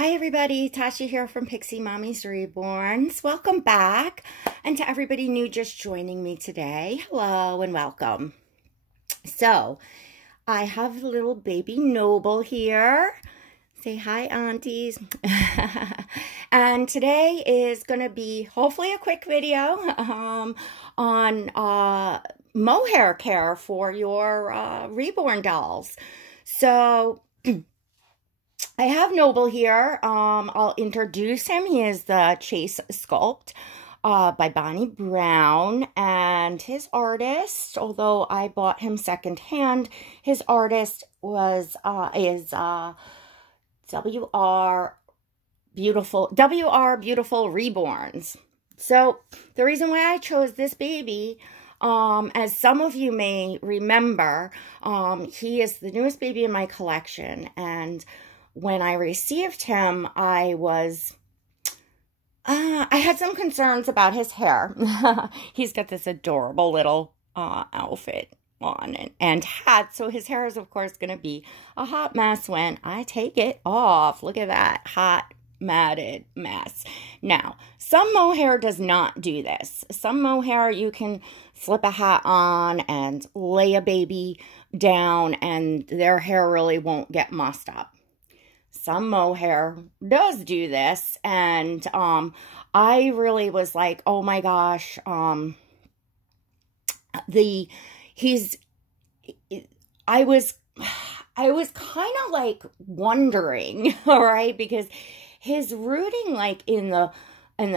Hi everybody, Tasha here from Pixie Mommy's Reborns. Welcome back. And to everybody new just joining me today, hello and welcome. So, I have little baby Noble here. Say hi, aunties. And today is going to be hopefully a quick video on mohair care for your reborn dolls. So, I have Noble here. I'll introduce him. He is the Chase Sculpt by Bonnie Brown, and his artist, although I bought him secondhand, his artist is WR Beautiful Reborns. So the reason why I chose this baby, as some of you may remember, he is the newest baby in my collection, and when I received him, I had some concerns about his hair. He's got this adorable little outfit on and hat, so his hair is, of course, going to be a hot mess when I take it off. Look at that hot, matted mess. Now, some mohair does not do this. Some mohair, you can slip a hat on and lay a baby down, and their hair really won't get mussed up. Some mohair does do this, and I really was like, oh my gosh, I was kind of like wondering, all right, because his rooting, like in the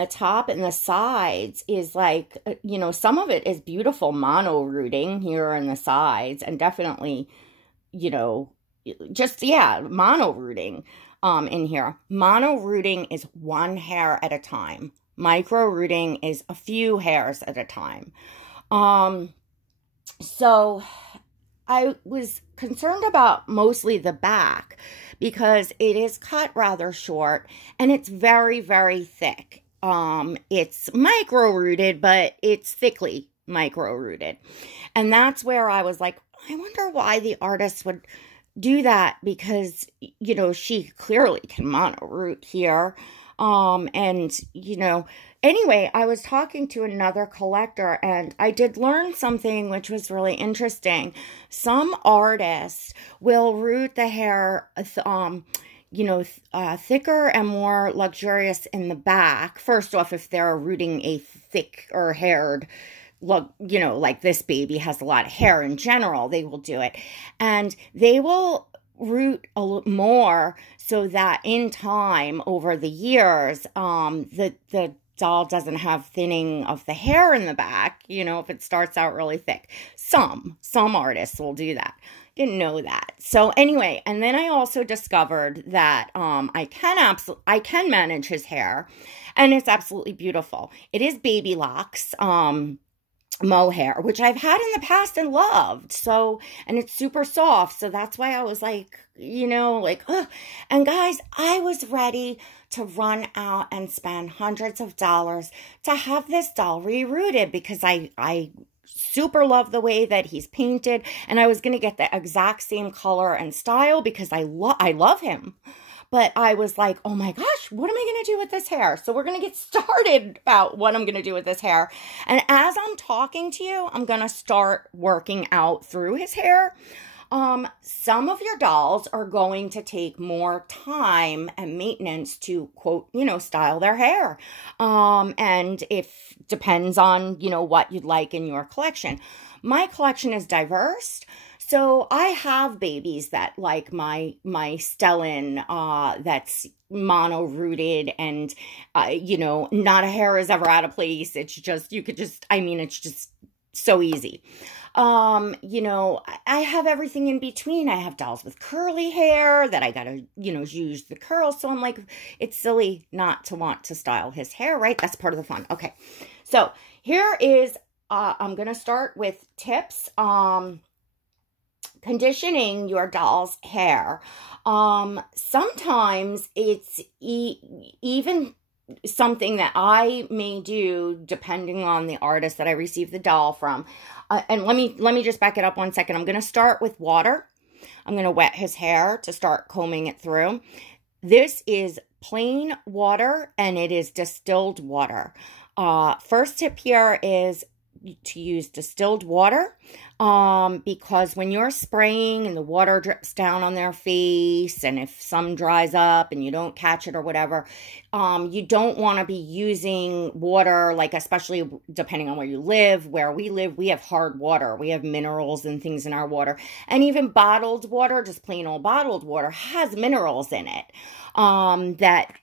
top and the sides, is like, you know, some of it is beautiful mono rooting here on the sides, and definitely, you know, just, yeah, mono rooting in here. Mono rooting is one hair at a time. Micro rooting is a few hairs at a time. So I was concerned about mostly the back because it is cut rather short and it's very, very thick. It's micro rooted, but it's thickly micro rooted. And that's where I was like, I wonder why the artist would do that, because, you know, she clearly can mono root here. And, you know, anyway, I was talking to another collector and I did learn something which was really interesting. Some artists will root the hair, you know, thicker and more luxurious in the back. First off, if they're rooting a thicker haired, look, you know, like this baby has a lot of hair in general, they will do it. And they will root a little more so that in time, over the years, the doll doesn't have thinning of the hair in the back, you know, if it starts out really thick. Some artists will do that. Didn't know that. So anyway, and then I also discovered that I can manage his hair, and it's absolutely beautiful. It is baby locks, mohair, which I've had in the past and loved. So, and it's super soft. So that's why I was like, you know, like, ugh. And guys, I was ready to run out and spend hundreds of dollars to have this doll re-rooted, because I super love the way that he's painted, and I was going to get the exact same color and style because I love him. But I was like, oh my gosh, what am I going to do with this hair? So we're going to get started about what I'm going to do with this hair. And as I'm talking to you, I'm going to start working out through his hair. Some of your dolls are going to take more time and maintenance to, quote, you know, style their hair. And if depends on, you know, what you'd like in your collection. My collection is diverse. So I have babies that like my Stellan, that's mono rooted, and, you know, not a hair is ever out of place. It's just, you could just, I mean, it's just so easy. You know, I have everything in between. I have dolls with curly hair that I gotta, you know, use the curls. So I'm like, it's silly not to want to style his hair, right? That's part of the fun. Okay. So here is, I'm going to start with tips, conditioning your doll's hair. Sometimes it's even something that I may do depending on the artist that I receive the doll from. And let me just back it up 1 second. I'm going to start with water. I'm going to wet his hair to start combing it through. This is plain water and it is distilled water. First tip here is to use distilled water because when you're spraying and the water drips down on their face, and if some dries up and you don't catch it or whatever, you don't want to be using water, like especially depending on where you live. Where we live, we have hard water. We have minerals and things in our water. And even bottled water, just plain old bottled water, has minerals in it that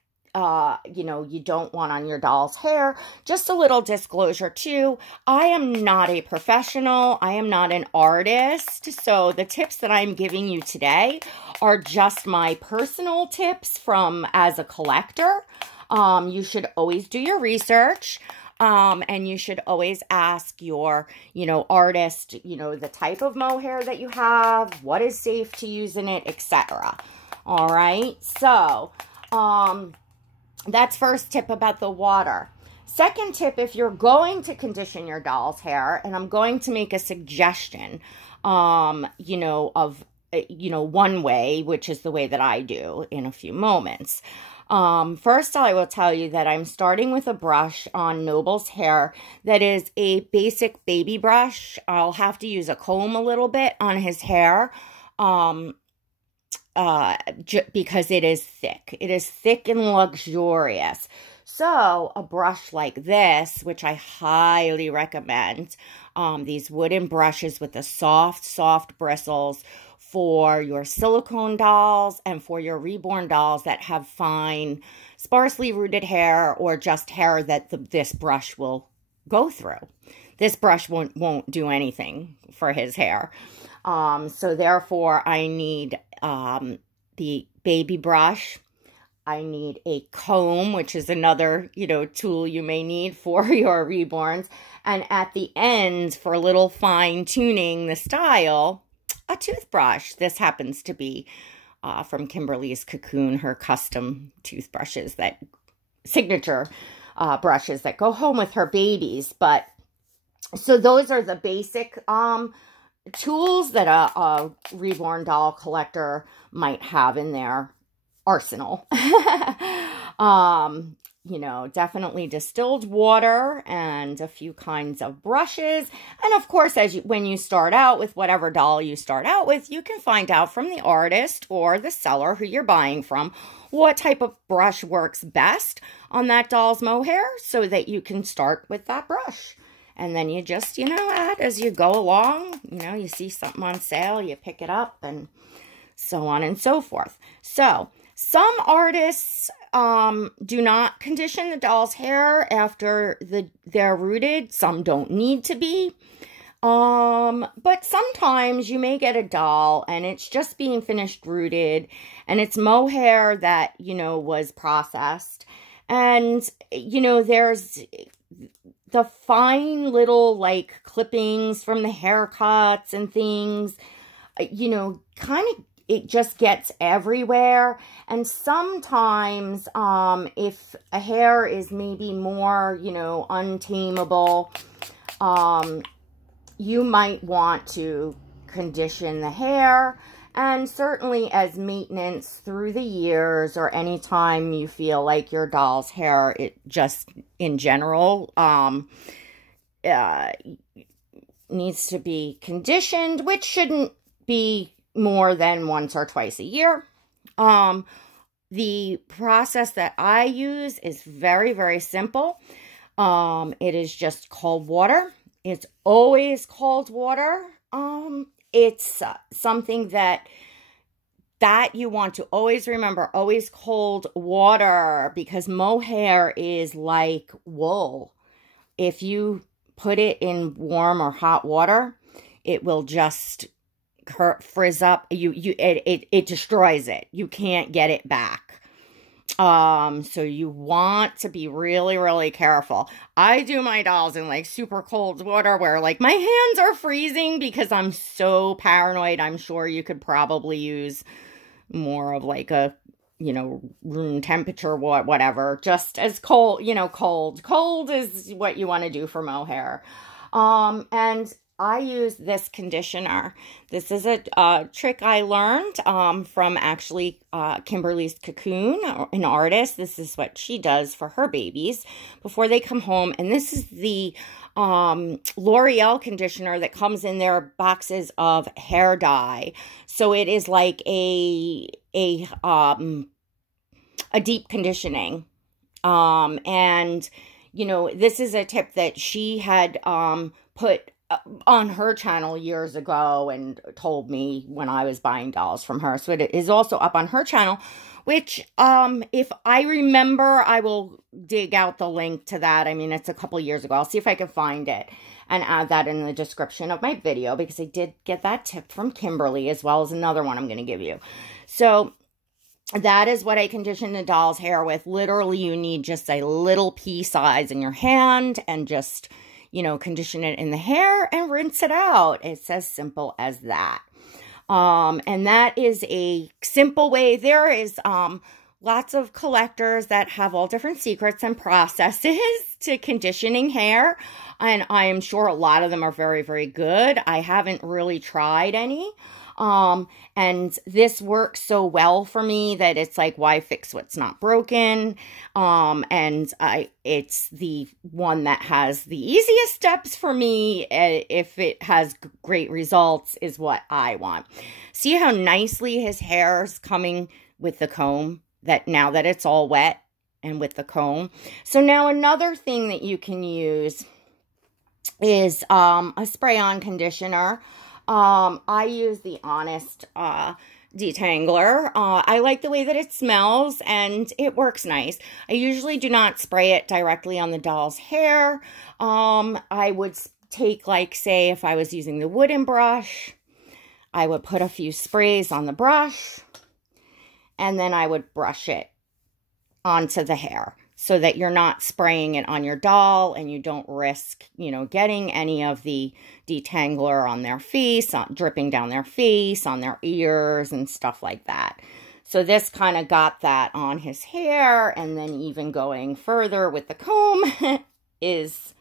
you know, you don't want on your doll's hair. Just a little disclosure too, I am not a professional. I am not an artist. So the tips that I'm giving you today are just my personal tips from as a collector. You should always do your research. And you should always ask your, you know, artist, you know, the type of mohair that you have, what is safe to use in it, etc. All right. So, that's first tip about the water. Second tip, if you're going to condition your doll's hair, and I'm going to make a suggestion, you know, of, you know, one way, which is the way that I do in a few moments. First, I will tell you that I'm starting with a brush on Noble's hair that is a basic baby brush. I'll have to use a comb a little bit on his hair, because it is thick. It is thick and luxurious. So a brush like this, which I highly recommend, these wooden brushes with the soft bristles for your silicone dolls and for your reborn dolls that have fine, sparsely rooted hair or just hair that this brush will go through. This brush won't do anything for his hair. So therefore I need the baby brush. I need a comb, which is another, you know, tool you may need for your reborns. And at the end, for a little fine tuning the style, a toothbrush. This happens to be from Kimberly's Cocoon, her custom toothbrushes, that signature brushes that go home with her babies. But so those are the basic tools that a reborn doll collector might have in their arsenal. You know, definitely distilled water and a few kinds of brushes. And of course, when you start out with whatever doll you start out with, you can find out from the artist or the seller who you're buying from what type of brush works best on that doll's mohair so that you can start with that brush. And then you just, you know, add as you go along. You know, you see something on sale, you pick it up, and so on and so forth. So, some artists do not condition the doll's hair after they're rooted. Some don't need to be. But sometimes you may get a doll and it's just being finished rooted, and it's mohair that, you know, was processed. And, you know, there's the fine little, like, clippings from the haircuts and things, you know, kind of, it just gets everywhere. And sometimes, if a hair is maybe more, you know, untamable, you might want to condition the hair. And certainly as maintenance through the years, or anytime you feel like your doll's hair, it just in general, needs to be conditioned, which shouldn't be more than once or twice a year. The process that I use is very, very simple. It is just cold water. It's always cold water. It's something that you want to always remember, always cold water, because mohair is like wool. If you put it in warm or hot water, it will just frizz up. It destroys it. You can't get it back. So you want to be really, really careful. I do my dolls in like super cold water where like my hands are freezing because I'm so paranoid. I'm sure you could probably use more of like a, you know, room temperature, whatever, just as cold, you know, cold is what you want to do for mohair. And I use this conditioner. This is a trick I learned from actually Kimberly's Cocoon, an artist. This is what she does for her babies before they come home. And this is the Loreal conditioner that comes in their boxes of hair dye. So it is like a deep conditioning. And, you know, this is a tip that she had put on her channel years ago and told me when I was buying dolls from her. So it is also up on her channel, which if I remember, I will dig out the link to that. I mean, it's a couple years ago. I'll see if I can find it and add that in the description of my video, because I did get that tip from Kimberly, as well as another one I'm going to give you. So that is what I condition the doll's hair with. Literally, you need just a little pea size in your hand and just, you know, condition it in the hair and rinse it out. It's as simple as that. And that is a simple way. There is lots of collectors that have all different secrets and processes to conditioning hair. And I am sure a lot of them are very, very good. I haven't really tried any. And this works so well for me that it's like, why fix what's not broken? And it's the one that has the easiest steps for me. If it has great results is what I want. See how nicely his hair is coming with the comb, that now that it's all wet and with the comb. So now another thing that you can use is, a spray-on conditioner. I use the Honest detangler. I like the way that it smells and it works nice. I usually do not spray it directly on the doll's hair. I would take, like, say, if I was using the wooden brush, I would put a few sprays on the brush and then I would brush it onto the hair, so that you're not spraying it on your doll and you don't risk, you know, getting any of the detangler on their face, dripping down their face, on their ears and stuff like that. So this kind of got that on his hair, and then even going further with the comb is,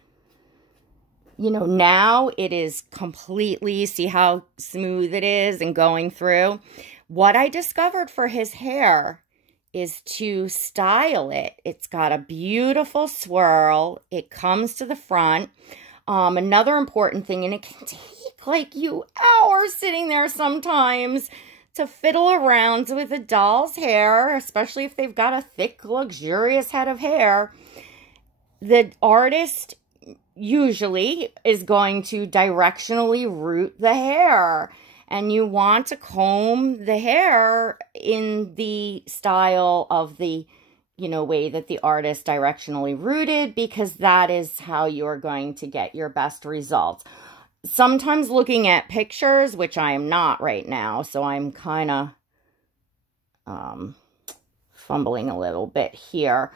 you know, now it is completely, see how smooth it is and going through. What I discovered for his hair is to style it. It's got a beautiful swirl. It comes to the front. Another important thing, and it can take like you hours sitting there sometimes to fiddle around with a doll's hair, especially if they've got a thick, luxurious head of hair. The artist usually is going to directionally root the hair. And you want to comb the hair in the style of the, you know, way that the artist directionally rooted, because that is how you're going to get your best results. Sometimes looking at pictures, which I am not right now, so I'm kind of fumbling a little bit here.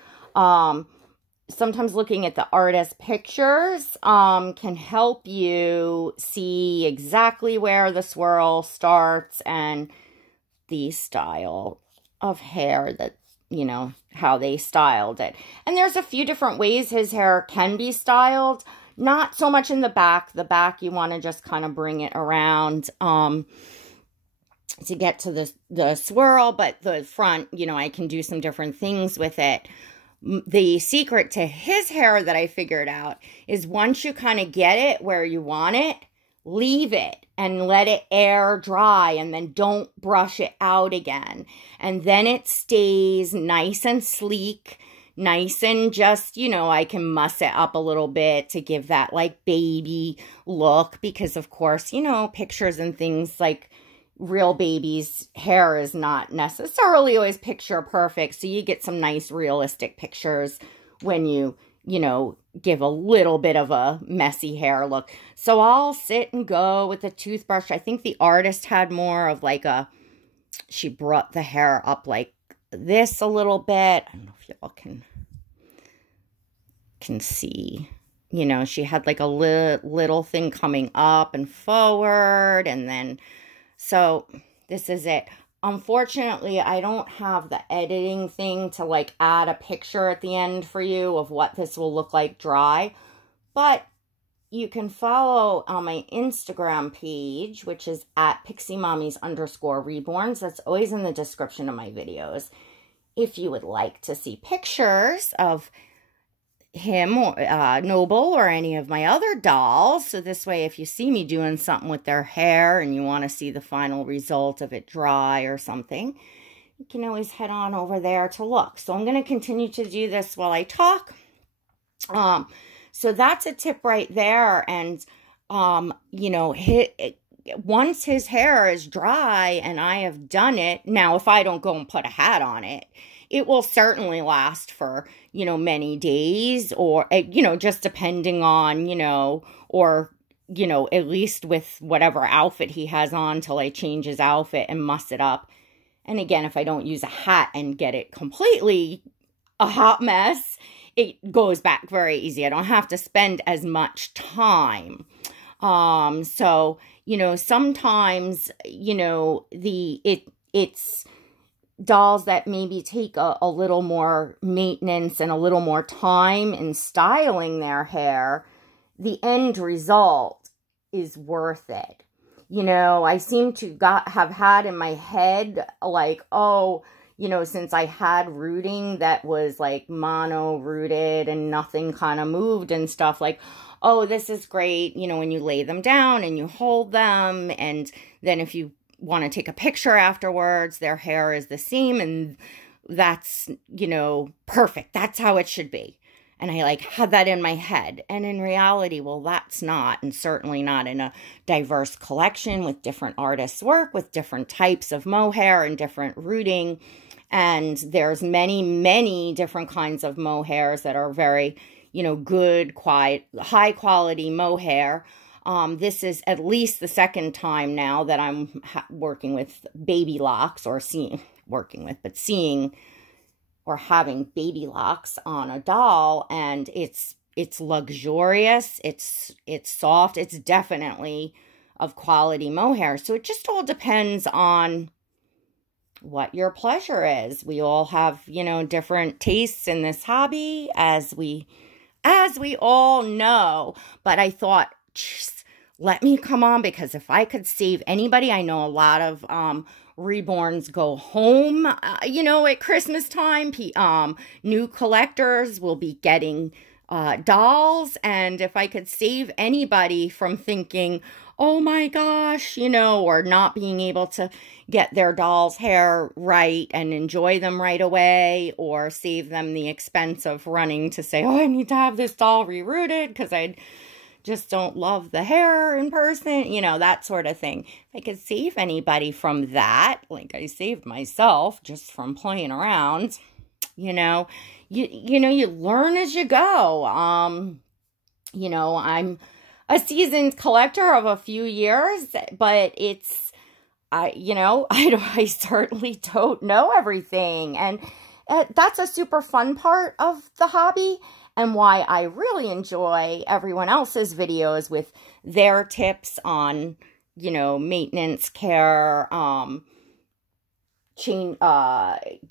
Sometimes looking at the artist pictures can help you see exactly where the swirl starts and the style of hair that, you know, how they styled it. And there's a few different ways his hair can be styled. Not so much in the back. The back, you want to just kind of bring it around to get to the swirl. But the front, you know, I can do some different things with it. The secret to his hair that I figured out is once you kind of get it where you want it, leave it and let it air dry, and then don't brush it out again. And then it stays nice and sleek, nice and just, you know, I can muss it up a little bit to give that like baby look, because of course, you know, pictures and things like real babies' hair is not necessarily always picture perfect. So you get some nice realistic pictures when you know, give a little bit of a messy hair look. So I'll sit and go with a toothbrush. I think the artist had more of like she brought the hair up like this a little bit. I don't know if y'all can see. You know, she had like a little thing coming up and forward, and then, so this is it. Unfortunately, I don't have the editing thing to like add a picture at the end for you of what this will look like dry, but you can follow on my Instagram page, which is at pixiemommies_reborns. That's always in the description of my videos. If you would like to see pictures of him or Noble or any of my other dolls. So this way, if you see me doing something with their hair and you want to see the final result of it dry or something, you can always head on over there to look. So I'm going to continue to do this while I talk. So that's a tip right there. And, you know, once his hair is dry and I have done it, now if I don't go and put a hat on it, it will certainly last for, you know, many days or, you know, just depending on, you know, or, you know, at least with whatever outfit he has on till I change his outfit and muss it up. And again, if I don't use a hat and get it completely a hot mess, it goes back very easy. I don't have to spend as much time. So, you know, sometimes, you know, it's dolls that maybe take a little more maintenance and a little more time in styling their hair, the end result is worth it. You know, I seem to have had in my head, like, oh, you know, since I had rooting that was like mono rooted and nothing kind of moved and stuff, like, oh, this is great, you know, when you lay them down and you hold them, and then if you want to take a picture afterwards, their hair is the same, and that's, you know, perfect. That's how it should be. And I like had that in my head. And in reality, well, that's not, and certainly not in a diverse collection with different artists' work, with different types of mohair and different rooting. And there's many, many different kinds of mohairs that are very, you know, good, quiet, high quality mohair. This is at least the second time now that I'm working with baby locks, or seeing or having baby locks on a doll, and it's luxurious, it's soft, it's definitely of quality mohair. So it just all depends on what your pleasure is. We all have, you know, different tastes in this hobby, as we all know. But I thought, just let me come on, because if I could save anybody, I know a lot of Reborns go home, you know, at Christmas time. New collectors will be getting dolls, and if I could save anybody from thinking, oh my gosh, you know, or not being able to get their doll's hair right and enjoy them right away, or save them the expense of running to say, oh, I need to have this doll re-rooted because I just don't love the hair in person, you know, that sort of thing. If I could save anybody from that, like I saved myself just from playing around, you know, you learn as you go. You know, I'm a seasoned collector of a few years, but it's, you know, I certainly don't know everything. And that's a super fun part of the hobby, and why I really enjoy everyone else's videos with their tips on, you know, maintenance, care,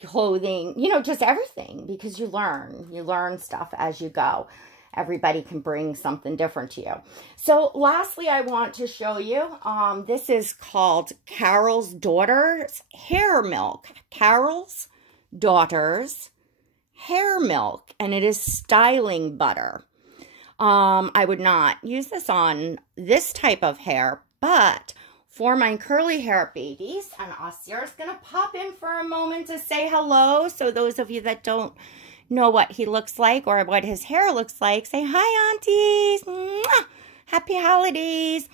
clothing, you know, just everything, because you learn stuff as you go. Everybody can bring something different to you. So lastly, I want to show you, this is called Carol's Daughter's Hair Milk. Carol's Daughter's Hair Milk, and it is styling butter. I would not use this on this type of hair, but for my curly hair babies, and Aasir is going to pop in for a moment to say hello. So those of you that don't know what he looks like or what his hair looks like, say hi, aunties. Mwah! Happy holidays.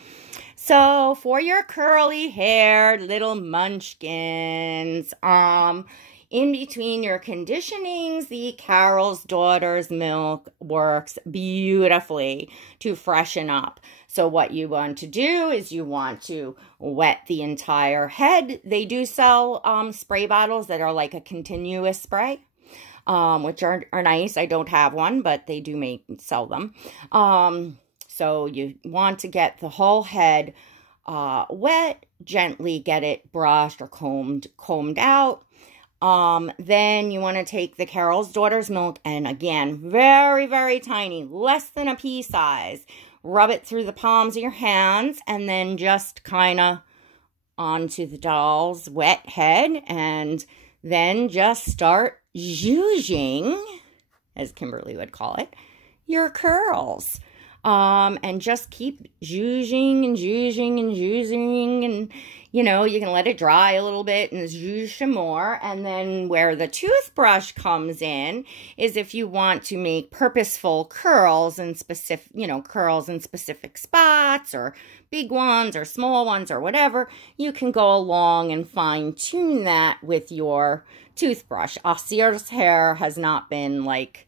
So for your curly haired little munchkins, in between your conditionings, the Carol's Daughter's Milk works beautifully to freshen up. So what you want to do is you want to wet the entire head. They do sell spray bottles that are like a continuous spray, which are nice. I don't have one, but they do sell them. So you want to get the whole head wet, gently get it brushed or combed out. Then you want to take the Carol's Daughter's Milk, and again, very, very tiny, less than a pea size, rub it through the palms of your hands, and then just kind of onto the doll's wet head, and then just start zhuzhing, as Kimberly would call it, your curls. And just keep zhuzhing and zhuzhing and zhuzhing, and, you know, you can let it dry a little bit and zhuzh some more. And then where the toothbrush comes in is if you want to make purposeful curls and specific, you know, curls in specific spots, or big ones or small ones or whatever, you can go along and fine tune that with your toothbrush. Aasir's hair has not been like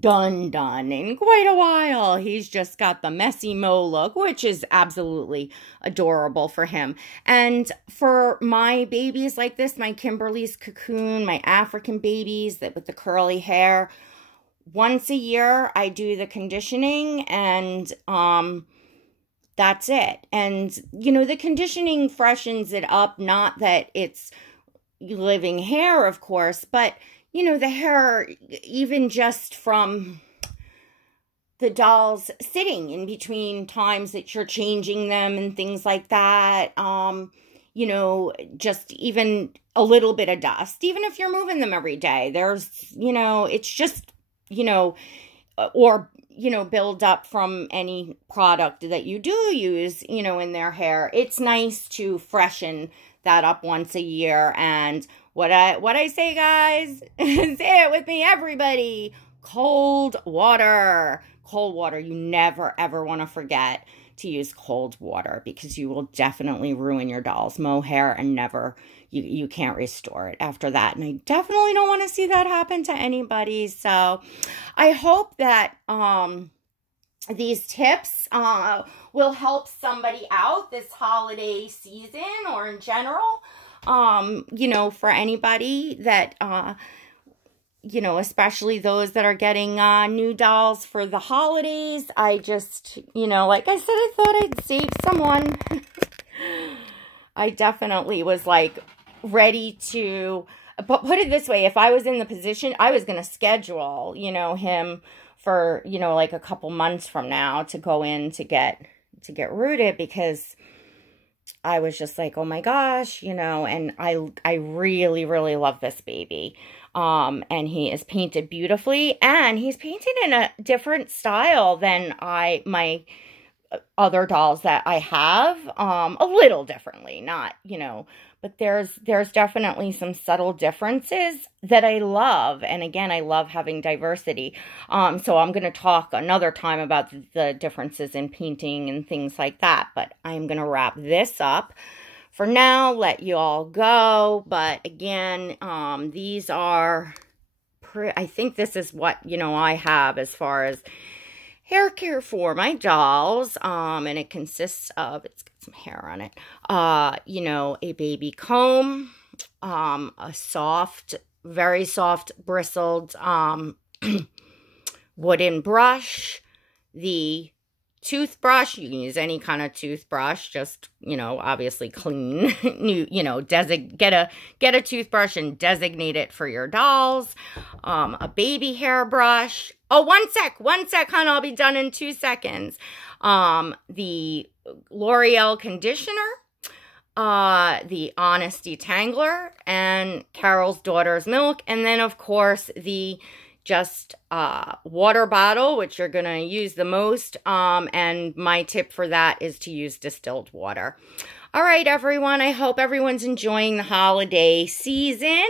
done in quite a while. He's just got the messy mo look, which is absolutely adorable for him. And for my babies like this, my Kimberly's Cocoon, my African babies that with the curly hair, once a year I do the conditioning, and that's it. And you know, the conditioning freshens it up, not that it's living hair, of course, but you know, the hair, even just from the dolls sitting in between times that you're changing them and things like that, you know, just even a little bit of dust, even if you're moving them every day, there's, you know, it's just, you know, or, you know, build up from any product that you do use, you know, in their hair. It's nice to freshen that up once a year. And what I say, guys, say it with me, everybody, cold water. Cold water. You never, ever want to forget to use cold water, because you will definitely ruin your doll's mohair and never, you can't restore it after that. And I definitely don't want to see that happen to anybody. So I hope that these tips will help somebody out this holiday season, or in general. You know, for anybody that, you know, especially those that are getting new dolls for the holidays. I just, you know, like I said, I thought I'd save someone. I definitely was like ready to, but put it this way, if I was in the position, I was going to schedule, you know, him for, you know, like a couple months from now to go in to get rooted, because I was just like, oh my gosh, you know, and I really, really love this baby. And he is painted beautifully, and he's painted in a different style than my other dolls that I have, a little differently, not, you know, but there's definitely some subtle differences that I love. And again, I love having diversity. So I'm going to talk another time about the differences in painting and things like that, but I'm going to wrap this up for now, let you all go. But again, these are, I think this is what, you know, I have as far as hair care for my dolls, and it consists of, it's got some hair on it, you know, a baby comb, a soft, very soft bristled wooden brush, the toothbrush. You can use any kind of toothbrush, just, you know, obviously clean, new, you know, get a toothbrush and designate it for your dolls. A baby hairbrush. Oh, one sec, hon, I'll be done in 2 seconds. The Loreal Conditioner, the Honest Detangler, and Carol's Daughter's Milk, and then, of course, the just water bottle, which you're going to use the most, and my tip for that is to use distilled water. All right, everyone, I hope everyone's enjoying the holiday season.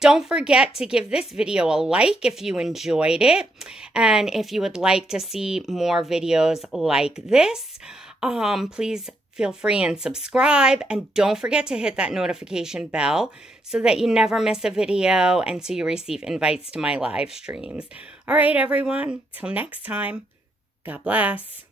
Don't forget to give this video a like if you enjoyed it, and if you would like to see more videos like this, please feel free and subscribe, and don't forget to hit that notification bell so that you never miss a video and so you receive invites to my live streams. All right, everyone, till next time, God bless.